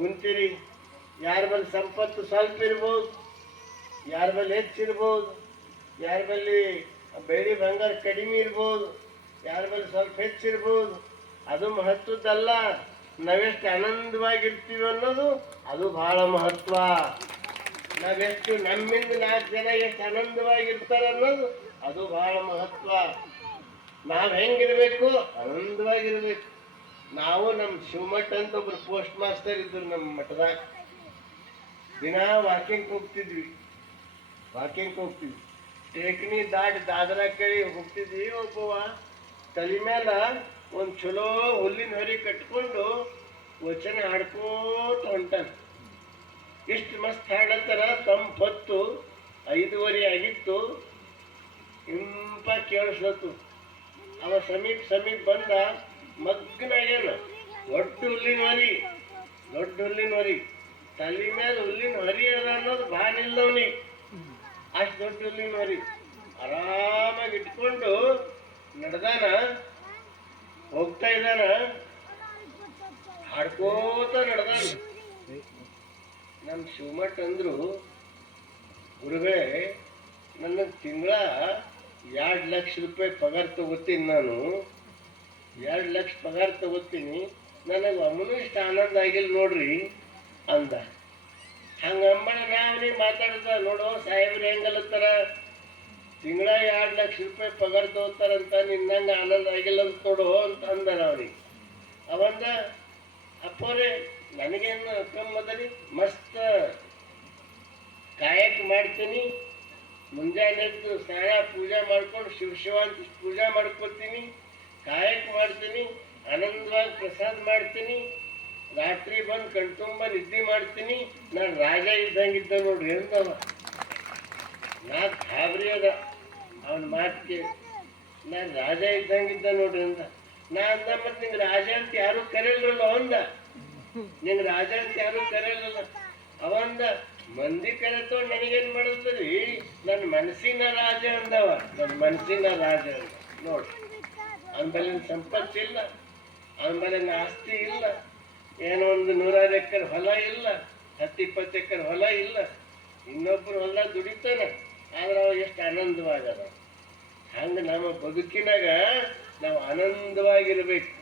ಕುಂತೀರಿ. ಯಾರ ಮೇಲೆ ಸಂಪತ್ತು ಸ್ವಲ್ಪ ಇರ್ಬೋದು ಯಾರ ಬಳಿ ಹೆಚ್ಚಿರ್ಬೋದು, ಯಾರ ಮೇಲೆ ಬೆಳ್ಳಿ ಬಂಗಾರ ಕಡಿಮೆ ಇರ್ಬೋದು, ಯಾರ ಮೇಲೆ ಸ್ವಲ್ಪ ಹೆಚ್ಚಿರ್ಬೋದು, ಅದು ಮಹತ್ವದ್ದಲ್ಲ. ನಾವೆಷ್ಟು ಆನಂದವಾಗಿರ್ತೀವಿ ಅನ್ನೋದು ಅದು ಬಹಳ ಮಹತ್ವ. ನಾವೆಷ್ಟು ನಮ್ಮಿಂದ ನಾಲ್ಕು ಜನ ಎಷ್ಟು ಆನಂದವಾಗಿರ್ತಾರೆ ಅನ್ನೋದು ಅದು ಬಹಳ ಮಹತ್ವ. ನಾವ್ ಹೆಂಗಿರ್ಬೇಕು? ಆನಂದವಾಗಿರ್ಬೇಕು. ನಾವು ನಮ್ಮ ಶಿವಮಠ ಅಂತ ಒಬ್ರು ಪೋಸ್ಟ್ ಮಾಸ್ಟರ್ ಇದ್ರು ನಮ್ಮ ಮಠದಾಗ. ದಿನ ವಾಕಿಂಗ್ ಹೋಗ್ತಿದ್ವಿ. ವಾಕಿಂಗ್ ಹೋಗ್ತಿದ್ವಿ. ಟೇಕ್ನಿ ದಾಟಿ ದಾದ್ರಾ ಕೇಳಿ ಹೋಗ್ತಿದ್ವಿ. ಒಬ್ಬವ ತಲೆ ಮೇಲ ಒಂದು ಚಲೋ ಹುಲ್ಲಿನ ಹೊರಿ ಕಟ್ಕೊಂಡು ವಚನ ಹಾಡ್ಕೋತ ಹೊಂಟ ಎಷ್ಟು ಮಸ್ತ್ ಹಾಡಂತಾರ. ತಮ್ಮ ಹೊತ್ತು ಐದುವರೆ ಆಗಿತ್ತು. ಇಂಪ ಕೇಳಿಸ್ಲತ್ತು ಅವ ಸಮೀಪ ಸಮೀಪ ಬಂದ ಮಗ್ನಾಗ್ಯಾನ ದೊಡ್ಡ ಹುಲ್ಲಿನ ಹೊರಿ. ದೊಡ್ಡ ಹುಲ್ಲಿನ ಹೊರಿ. ತಲೆ ಮೇಲೆ ಹುಲ್ಲಿನ ಹೊರಿ ಅದ ಅನ್ನೋದು ಬಾನಿಲ್ಲವನಿ. ಅಷ್ಟು ದೊಡ್ಡ ಹುಲ್ಲಿನ ಹೊರಿ. ಆರಾಮಾಗಿ ಇಟ್ಕೊಂಡು ನಡೆದಾನ. ಹೋಗ್ತಾ ಇದ್ದಾನ ಹಾಡ್ಕೋತ ನಡೆದಾನ. ನಮ್ಮ ಶಿವಮಠ ಅಂದ್ರು, ಗುರುಗಳೇ, ನನ್ನ ತಿಂಗಳ ಎರಡು ಲಕ್ಷ ರೂಪಾಯಿ ಪಗಾರ ತಗೋತೀನಿ ನಾನು. ಎರಡು ಲಕ್ಷ ಪಗಾರ ತಗೋತೀನಿ ನನಗೆ ಅಮ್ಮನೂ ಇಷ್ಟ ಆನಂದ ಆಗಿಲ್ಲ ನೋಡ್ರಿ ಅಂದ. ಹಂಗಮ್ಮನ ನಾವೇ ಮಾತಾಡ್ದ ನೋಡೋ, ಸಾಹೇಬ್ರು ಹೆಂಗಲ್ಲತ್ತಾರ ತಿಂಗಳ ಎರಡು ಲಕ್ಷ ರೂಪಾಯಿ ಪಗಾರ ತಗೋತಾರಂತ ನಿನ್ನಂಗೆ ಆನಂದ ಆಗಿಲ್ಲ ಅಂತ ಕೊಡು ಅಂತ ಅಂದ ಅವ್ರಿಗೆ. ಅವಂದ, ಅಪ್ಪೋರೆ, ನನಗೇನು ಕಮ್ಮದರಿ ಮಸ್ತ್ ಕಾಯಕ ಮಾಡ್ತೀನಿ. ಮುಂಜಾನೆ ಸ್ನಾನ ಪೂಜೆ ಮಾಡ್ಕೊಂಡು ಶಿವ ಶಿವ ಅಂತ ಪೂಜೆ ಮಾಡ್ಕೊತೀನಿ. ಕಾಯಕ ಮಾಡ್ತೀನಿ, ಆನಂದವಾಗಿ ಪ್ರಸಾದ ಮಾಡ್ತೀನಿ, ರಾತ್ರಿ ಬಂದು ಕಣ್ತುಂಬ ನಿದ್ದೆ ಮಾಡ್ತೀನಿ, ನಾನು ರಾಜ ಇದ್ದಂಗಿದ್ದ ನೋಡ್ರಿ ಎಂದವ. ನಾ ಗಾಬರಿ ಅದ, ಅವನ ಮಾತು ಕೇಳಿ ನಾನು ರಾಜ ಇದ್ದಂಗಿದ್ದ ನೋಡ್ರಿ ಅಂದ ನಾ ಅಂದ, ಮತ್ತೆ ನಿಂಗೆ ರಾಜ ಅಂತ ಯಾರು ಕರೆಯಲ್ಲ ಅವಂದ ನಿಂಗೆ ರಾಜ ಅಂತ ಯಾರು ಕರೆಯಲ್ಲ ಅವಂದ ಮಂದಿ ಕರೆತೋ ನನಗೇನ್ ಮಾಡಿ ನನ್ನ ಮನಸ್ಸಿನ ರಾಜ ಅಂದವ ನನ್ನ ಮನಸ್ಸಿನ ರಾಜ ಅಂದ. ನೋಡಿ. ಬಲ್ಲಿ ಸಂಪತ್ತಿಲ್ಲ ಬಲ್ಲಿ ಆಸ್ತಿ ಇಲ್ಲ. ಏನೋ ಒಂದು ನೂರಾರು ಎಕರೆ ಹೊಲ ಇಲ್ಲ ಹತ್ತು ಇಪ್ಪತ್ತು ಎಕರೆ ಹೊಲ ಇಲ್ಲ. ಇನ್ನೊಬ್ಬರು ಹೊಲ ದುಡಿತಾನೆ, ಆದ್ರೆ ಅವ ಎಷ್ಟು ಆನಂದವಾಗದ ಹಂಗೆ ನಮ್ಮ ಬದುಕಿನಾಗ ನಾವು ಆನಂದವಾಗಿರ್ಬೇಕು.